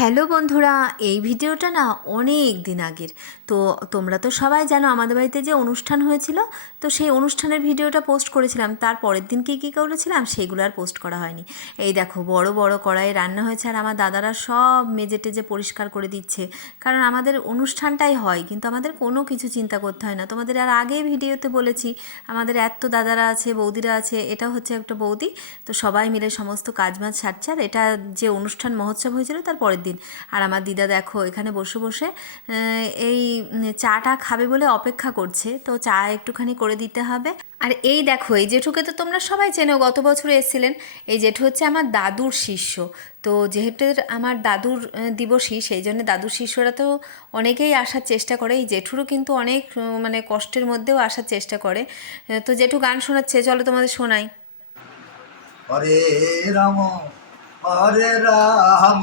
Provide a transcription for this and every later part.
Hello বন্ধুরা, এই ভিডিওটা না অনেক দিন আগের। তো তোমরা তো সবাই জানো আমাদের বাড়িতে যে অনুষ্ঠান হয়েছিল, তো সেই অনুষ্ঠানের ভিডিওটা পোস্ট করেছিলাম। তার পরের দিন কী কী করেছিলাম সেগুলো আর পোস্ট করা হয়নি। এই দেখো, বড় বড় কড়াইয়ে রান্না হয়েছে আর আমার দাদারা সব মেজে টেজে পরিষ্কার করে দিচ্ছে। কারণ আমাদের অনুষ্ঠানটাই হয়, কিন্তু আমাদের কোনো কিছু চিন্তা করতে হয় না। তোমাদের আর আগে ভিডিওতে বলেছি, আমাদের এত দাদারা আছে, বৌদিরা আছে এটা হচ্ছে একটা বৌদি। তো সবাই মিলে সমস্ত কাজ বাজ সারছে আর এটা যে অনুষ্ঠান মহোৎসব হয়েছিল, তার পরের দিন। আর আমার দিদা দেখো এখানে বসে বসে এই চাটা খাবে বলে অপেক্ষা করছে। তো চা একটুখানি করে দিতে হবে। আর এই দেখো এই জেঠুকে তো তোমরা সবাই চেনো গত বছর এসেছিলেন। এই জেঠু হচ্ছে আমার দাদুর শিষ্য। তো যেহেতু আমার দাদুর আহ, দিবসই সেই জন্য দাদুর শিষ্যরা তো অনেকেই আসার চেষ্টা করে। এই জেঠুরও কিন্তু অনেক মানে কষ্টের মধ্যেও আসার চেষ্টা করে। তো জেঠু গান শোনাচ্ছে চলো তোমাদের শোনাই। হরে রাম হরে রাম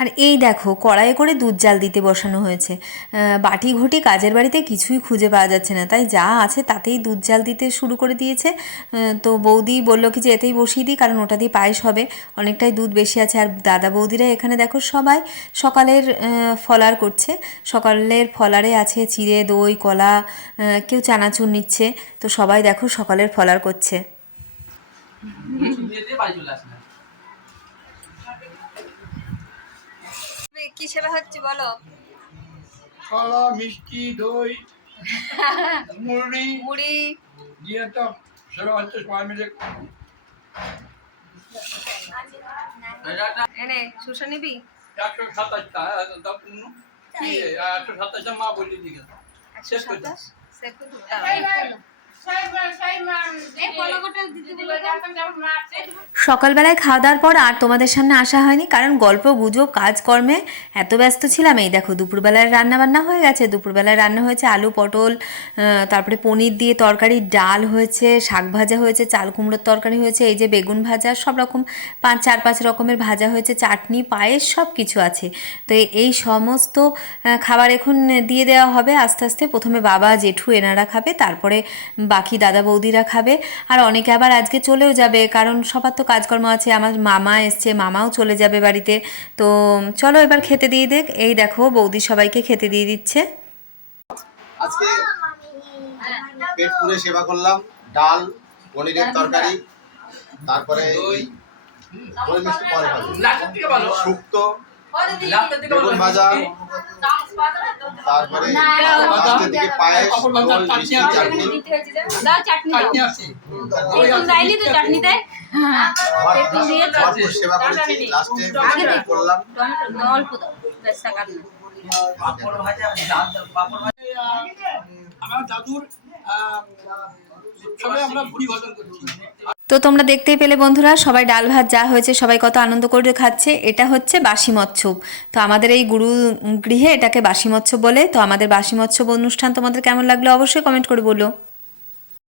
আর এই দেখো, কড়াইয়ে করে দুধ জাল দিতে বসানো হয়েছে। বাটি ঘটি কাজের বাড়িতে কিছুই খুঁজে পাওয়া যাচ্ছে না। তাই যা আছে তাতেই দুধ জাল দিতে শুরু করে দিয়েছে। তো বৌদি বলল কি যে এতেই বসিয়ে দিই, কারণ ওটা দিয়ে পায়েস হবে। অনেকটাই দুধ বেশি আছে। আর দাদা বৌদিরা এখানে দেখো সবাই সকালের ফলার করছে। সকালের ফলারে আছে চিড়ে, দই, কলা কেউ চানাচুর নিচ্ছে। তো সবাই দেখো সকালের ফলার করছে দিয়ে দিয়ে বাড়ি চলে আসলাম কি সেবা হচ্ছে বলো? কলা মিষ্টি দই মুড়ি। মুড়ি। দিয়ে তো সেটা হচ্ছে সবাই মিলে। এনে শুষে নিবি? একশো সাতাশটা দাও পূর্ণ একশো সাতাশটা মা বলি দিকে। একশো শেষ করে সকালবেলায় খাওয়া দাওয়ার পর আর তোমাদের সামনে আসা হয়নি, কারণ গল্প, গুজব, কাজকর্মে এত ব্যস্ত ছিলাম। এই দেখো দুপুরবেলায় রান্না বান্না হয়ে গেছে। দুপুরবেলায় রান্না হয়েছে আলু, পটল তারপরে পনির দিয়ে তরকারি, ডাল হয়েছে, শাক ভাজা হয়েছে, চাল কুমড়োর তরকারি হয়েছে, এই যে বেগুন ভাজা, সব রকম পাঁচ, চার, পাঁচ রকমের ভাজা হয়েছে, চাটনি, পায়েস, সব কিছু আছে। তো এই সমস্ত খাবার এখন দিয়ে দেওয়া হবে আস্তে আস্তে। প্রথমে বাবা, জেঠু, এনারা খাবে, তারপরে বাকি দাদা বৌদিরা খাবে। আর অনেকে আবার আজকে চলেও যাবে কারণ সবার তো কাজকর্ম আছে। আমার মামা এসছে মামাও চলে যাবে বাড়িতে। তো চলো এবার খেতে দিয়ে দেখ। এই দেখো বৌদি সবাইকে খেতে দিয়ে দিচ্ছে। আজকে পেট পুরে সেবা করলাম। ডাল পনিরের তরকারি তারপরে শুক্তো বেগুন ভাজা। তারপরে লাস্টের দিকে পায়েস দই মিষ্টি চাটনি। দাও চাটনি দাও। চাটনি আছে। এই তুমি যাইলি তো চাটনি দেয়। ভরপুর ভরপুর সেবা করেছি লাস্টে মিষ্টি করলাম। অল্প দাও। বেশ টাকা দিও। পাপড় ভাজা পাপড় ভাজা আমার দাদুর ভজন করছি। তো তোমরা দেখতেই পেলে বন্ধুরা, সবাই ডাল ভাত যা হয়েছে সবাই কত আনন্দ করে খাচ্ছে। এটা হচ্ছে বাসি মৎস্যব তো আমাদের এই গুরু গৃহে এটাকে বাসি মৎস্য বলে। তো আমাদের বাসি মৎস্যব অনুষ্ঠান তোমাদের কেমন লাগল অবশ্যই কমেন্ট করে বলো।